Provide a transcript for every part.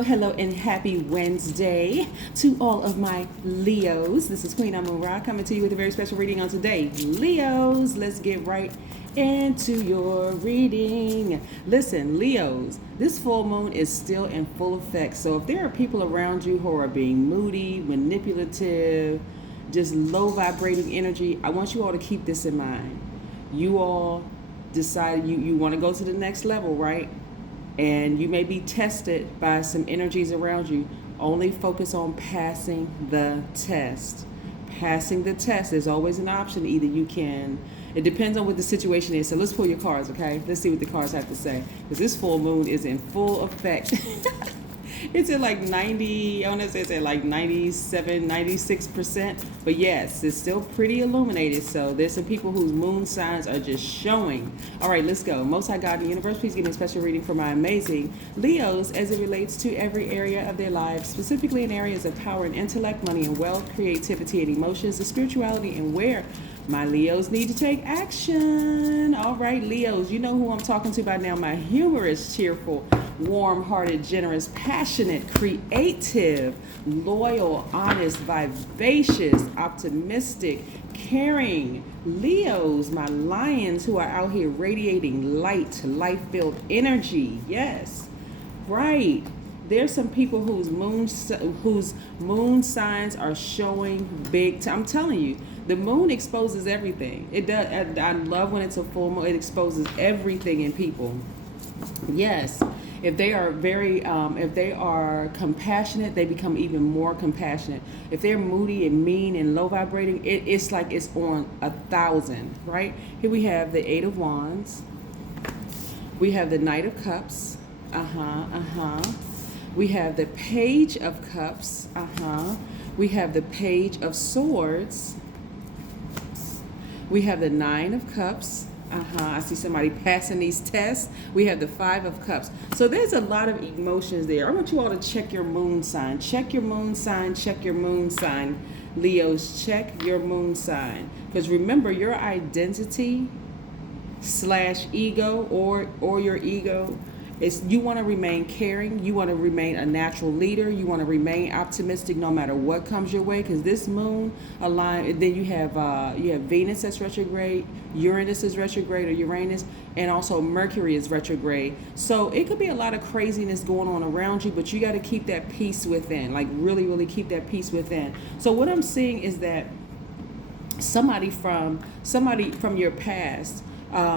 Hello, and happy Wednesday to all of my Leos. This is Queen Amun Ra coming to you with a very special reading on today. Leos, let's get right into your reading. Listen, Leos, this full moon is still in full effect. So if there are people around you who are being moody, manipulative, just low vibrating energy, I want you all to keep this in mind. You all decide you want to go to the next level, right? And you may be tested by some energies around you. Only focus on passing the test. Passing the test. There's always an option. Either you can, it depends on what the situation is. So let's pull your cards, okay? Let's see what the cards have to say. Because this full moon is in full effect. It's at like 90, I want to say it's at like 97, 96%. But yes, it's still pretty illuminated. So there's some people whose moon signs are just showing. All right, let's go. Most High God in the universe, please give me a special reading for my amazing Leos as it relates to every area of their lives, specifically in areas of power and intellect, money and wealth, creativity and emotions, the spirituality, and where my Leos need to take action. All right, Leos, you know who I'm talking to by now. My humorous, cheerful, warm-hearted, generous, passionate, creative, loyal, honest, vivacious, optimistic, caring Leos, my lions who are out here radiating light, life-filled energy. Yes, right. There's some people whose moon signs are showing big. I'm telling you, the moon exposes everything. It does. I love when it's a full moon. It exposes everything in people. Yes. If they are if they are compassionate, they become even more compassionate. If they're moody and mean and low vibrating, it's like it's on 1,000, right? Here we have the Eight of Wands. We have the Knight of Cups. We have the Page of Cups. We have the Page of Swords. We have the Nine of Cups. I see somebody passing these tests. We have the Five of Cups. So there's a lot of emotions there. I want you all to check your moon sign. Check your moon sign. Check your moon sign. Leos, check your moon sign. Because remember, your identity / ego or your ego is you want to remain caring. You want to remain a natural leader. You want to remain optimistic no matter what comes your way. Because this moon aligned, and then you have Venus that's retrograde, Uranus is retrograde, or Uranus, and also Mercury is retrograde. So it could be a lot of craziness going on around you, but you got to keep that peace within. Like really, really keep that peace within. So what I'm seeing is that somebody from your past.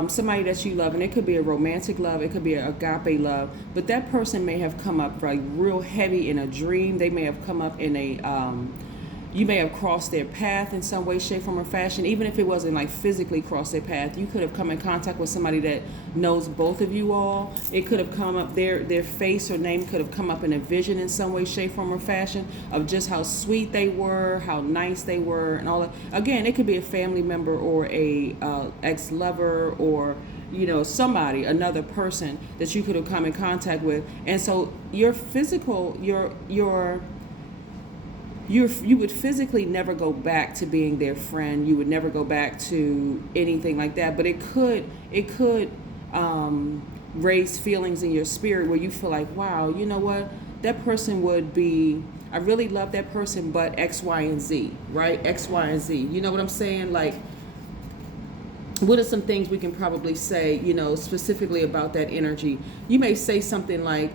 Somebody that you love, and it could be a romantic love, it could be an agape love, but that person may have come up like real heavy in a dream. They may have come up in you may have crossed their path in some way, shape, form, or fashion. Even if it wasn't like physically crossed their path, you could have come in contact with somebody that knows both of you all. It could have come up, their face or name could have come up in a vision in some way, shape, form, or fashion of just how sweet they were, how nice they were, and all that. Again, it could be a family member or a ex-lover or somebody, another person that you could have come in contact with. And so your physical, you would physically never go back to being their friend. You would never go back to anything like that. But it could raise feelings in your spirit where you feel like, wow, you know what? That person would be, I really love that person, but X, Y, and Z, right? X, Y, and Z. You know what I'm saying? Like, what are some things we can probably say, specifically about that energy? You may say something like,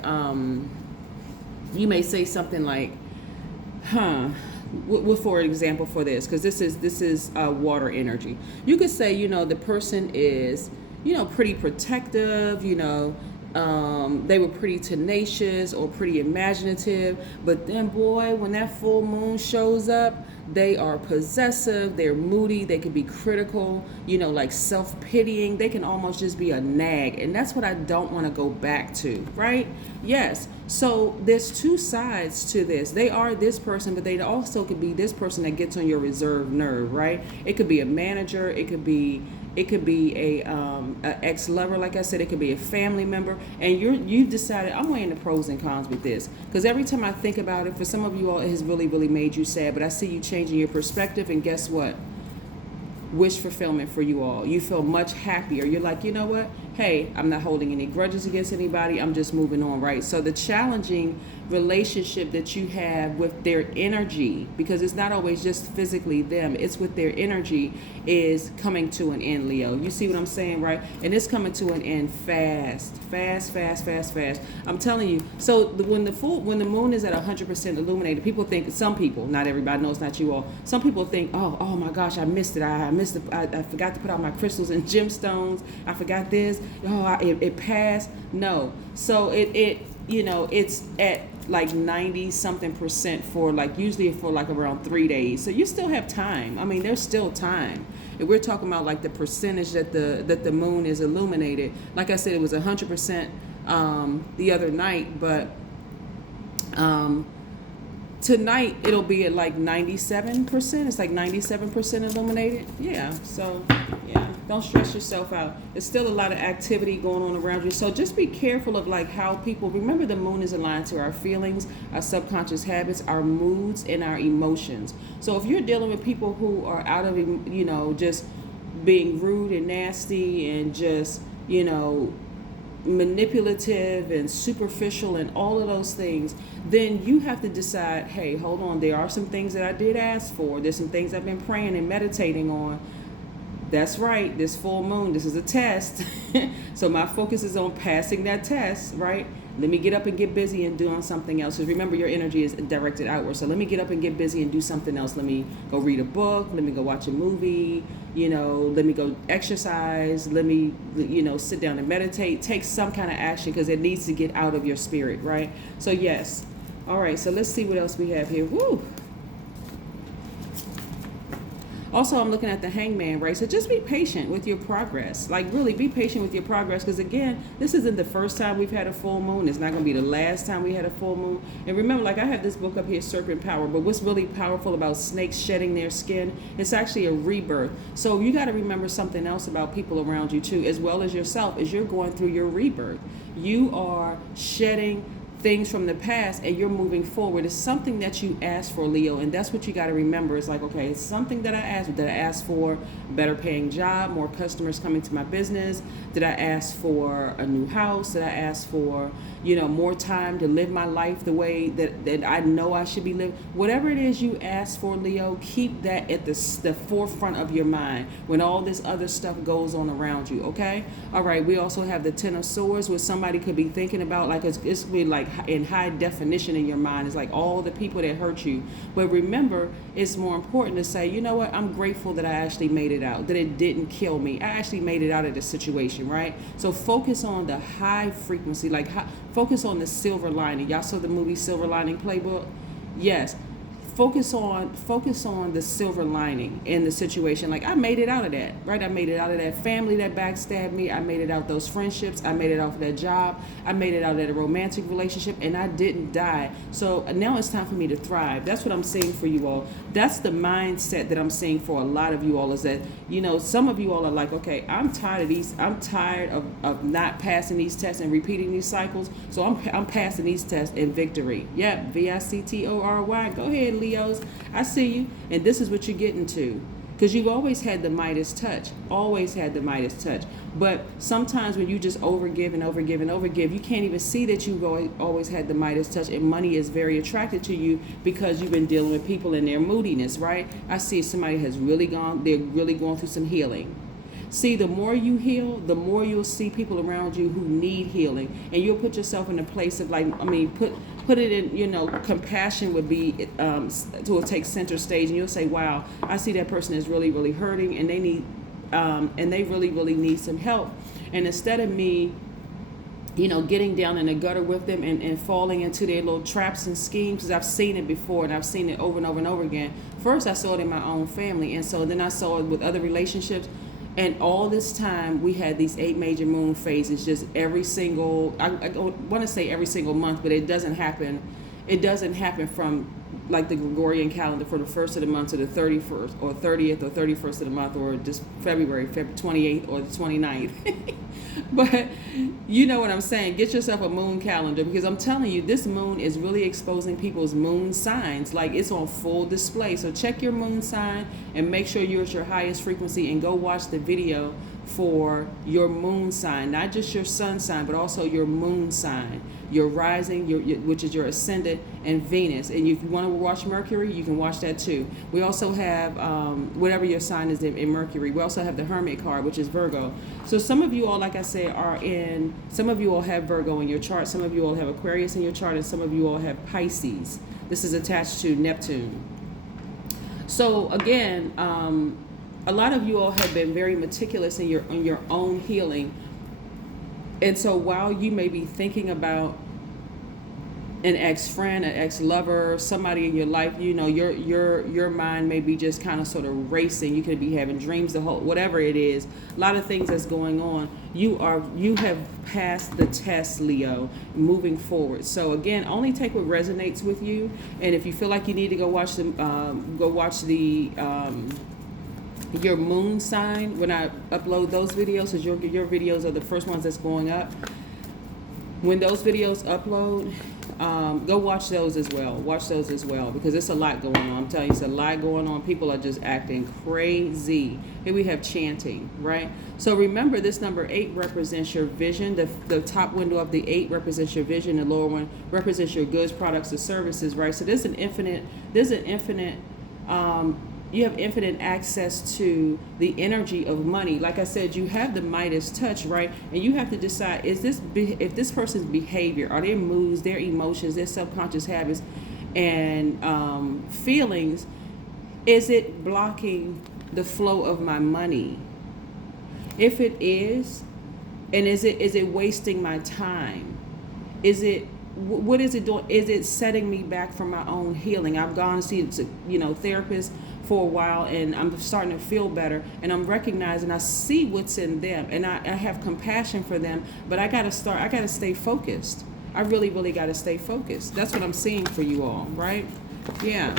for example, for this, because this is water energy. You could say, the person is, pretty protective, they were pretty tenacious or pretty imaginative, but then boy, when that full moon shows up, they are possessive, they're moody, they can be critical, like self-pitying. They can almost just be a nag, and that's what I don't want to go back to, right? Yes. So there's two sides to this. They are this person, but they also could be this person that gets on your reserve nerve, right? It could be a manager, it could be a ex-lover, like I said, it could be a family member, and you've decided, I'm weighing the pros and cons with this, because every time I think about it, for some of you all, it has really, really made you sad, but I see you changing your perspective, and guess what? Wish fulfillment for you all. You feel much happier. You're like, you know what? hey, I'm not holding any grudges against anybody. I'm just moving on, right? So the challenging relationship that you have with their energy, because it's not always just physically them, it's with their energy, is coming to an end, Leo. You see what I'm saying, right? And it's coming to an end fast. I'm telling you. So when the moon is at 100% illuminated, people think, some people, not everybody, knows, not you all. Some people think, oh my gosh, I missed it. I missed it. I forgot to put out my crystals and gemstones. I forgot this. It passed. No. So it's at like 90 something percent for like, usually for like around 3 days. So you still have time. I mean, there's still time. If we're talking about like the percentage that the moon is illuminated, like I said, it was 100% the other night, but tonight it'll be at like 97%. It's like 97% illuminated. Yeah. So yeah, don't stress yourself out. There's still a lot of activity going on around you. So just be careful of like how people, remember the moon is aligned to our feelings, our subconscious habits, our moods, and our emotions. So if you're dealing with people who are out of, just being rude and nasty and just, manipulative and superficial and all of those things, then you have to decide, hey, hold on, there are some things that I did ask for. There's some things I've been praying and meditating on. That's right, this full moon, this is a test. So my focus is on passing that test, right? Let me get up and get busy and doing something else. Because remember, your energy is directed outward. So let me get up and get busy and do something else. Let me go read a book. Let me go watch a movie. Let me go exercise. Let me, sit down and meditate. Take some kind of action because it needs to get out of your spirit, right? So yes. All right, so let's see what else we have here. Woo! Also, I'm looking at the Hangman, right? So just be patient with your progress. Like, really be patient with your progress, because again, this isn't the first time we've had a full moon. It's not going to be the last time we had a full moon. And remember, like I have this book up here, Serpent Power, but what's really powerful about snakes shedding their skin, it's actually a rebirth. So you got to remember something else about people around you too, as well as yourself, as you're going through your rebirth. You are shedding things from the past and you're moving forward. It's something that you asked for, Leo, and that's what you got to remember. It's like, okay, it's something that I asked for a better paying job, more customers coming to my business. Did I ask for a new house? Did I ask for more time to live my life the way that I know I should be living? Whatever it is you ask for, Leo, keep that at the forefront of your mind when all this other stuff goes on around you, okay? All right, we also have the Ten of Swords, where somebody could be thinking about, like, it's really like in high definition in your mind. It's like all the people that hurt you. But remember, it's more important to say, you know what, I'm grateful that I actually made it out, that it didn't kill me. I actually made it out of the situation, right? So focus on the high frequency, focus on the silver lining. Y'all saw the movie Silver Lining Playbook? Yes. Focus on the silver lining in the situation. Like, I made it out of that, right? I made it out of that family that backstabbed me. I made it out of those friendships. I made it out of that job. I made it out of that romantic relationship, and I didn't die. So now it's time for me to thrive. That's what I'm saying for you all. That's the mindset that I'm seeing for a lot of you all, is that, some of you all are like, okay, I'm tired of these. I'm tired of not passing these tests and repeating these cycles. So I'm passing these tests in victory. Yeah, VICTORY. Go ahead, Leos. I see you. And this is what you're getting to. Because you've always had the Midas touch. Always had the Midas touch. But sometimes when you just overgive and overgive and overgive, you can't even see that you've always had the Midas touch. And money is very attracted to you because you've been dealing with people in their moodiness, right? I see somebody they're really going through some healing. See, the more you heal, the more you'll see people around you who need healing. And you'll put yourself in a place of put it in, compassion would be, to take center stage. And you'll say, wow, I see that person is really, really hurting and they need, and they really, really need some help. And instead of me, getting down in the gutter with them and falling into their little traps and schemes, because I've seen it before and I've seen it over and over and over again. First, I saw it in my own family. And so then I saw it with other relationships. And all this time, we had these 8 major moon phases, just every single, I want to say every single month, but it doesn't happen. It doesn't happen from like the Gregorian calendar for the 1st of the month to the 31st or 30th or 31st of the month, or just February 28th or the 29th. But you know what I'm saying? Get yourself a moon calendar, because I'm telling you, this moon is really exposing people's moon signs. Like, it's on full display. So check your moon sign and make sure you're at your highest frequency, and go watch the video for your moon sign, not just your sun sign, but also your moon sign, your rising, which is your ascendant, and Venus. And if you want to watch Mercury, you can watch that too. We also have whatever your sign is in Mercury. We also have the Hermit card, which is Virgo. So some of you all, like I said, some of you all have Virgo in your chart, some of you all have Aquarius in your chart, and some of you all have Pisces. This is attached to Neptune. So again, a lot of you all have been very meticulous in your own healing. And so while you may be thinking about an ex-friend, an ex-lover, somebody in your life, you know, your mind may be just kind of sort of racing. You could be having dreams, whatever it is, a lot of things that's going on. You have passed the test, Leo, moving forward. So again, only take what resonates with you. And if you feel like you need to go watch your moon sign when I upload those videos, because your videos are the first ones that's going up. When those videos upload, go watch those as well. Watch those as well, because it's a lot going on. I'm telling you, it's a lot going on. People are just acting crazy. Here we have chanting, right? So remember, this number 8 represents your vision. The top window of the 8 represents your vision. The lower one represents your goods, products, and services, right? So you have infinite access to the energy of money. Like I said, you have the Midas touch, right? And you have to decide, if this person's behavior, or their moods, their emotions, their subconscious habits and feelings, is it blocking the flow of my money? If it is, and is it wasting my time? What is it doing? Is it setting me back from my own healing? I've gone to see therapists for a while, and I'm starting to feel better, and I'm recognizing, I see what's in them, and I have compassion for them, but I got to stay focused. I really, really got to stay focused. That's what I'm seeing for you all, right? Yeah.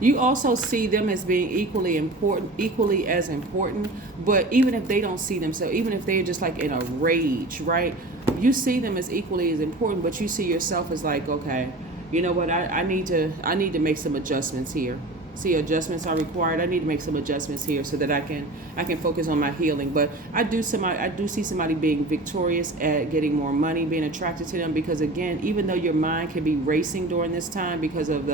You also see them as being equally as important, but even if they don't see them, so even if they're just like in a rage, right? You see them as equally as important, but you see yourself as like, okay, you know what, I need to make some adjustments here. See, adjustments are required. I need to make some adjustments here so that I can focus on my healing. But I do see somebody being victorious at getting more money, being attracted to them, because again, even though your mind can be racing during this time because of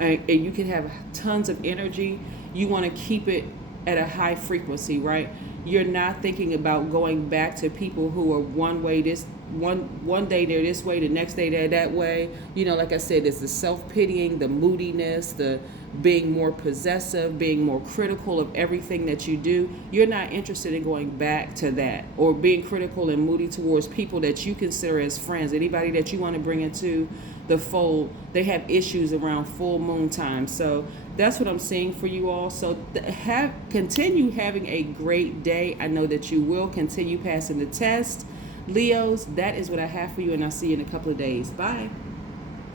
and you can have tons of energy, you want to keep it at a high frequency, right? You're not thinking about going back to people who are one day they're this way, the next day they're that way. Like I said, it's the self-pitying, the moodiness, the being more possessive, being more critical of everything that you do. You're not interested in going back to that, or being critical and moody towards people that you consider as friends. Anybody that you want to bring into the fold, they have issues around full moon time. So that's what I'm seeing for you all. So continue having a great day. I know that you will continue passing the test. Leos, that is what I have for you, and I'll see you in a couple of days. Bye.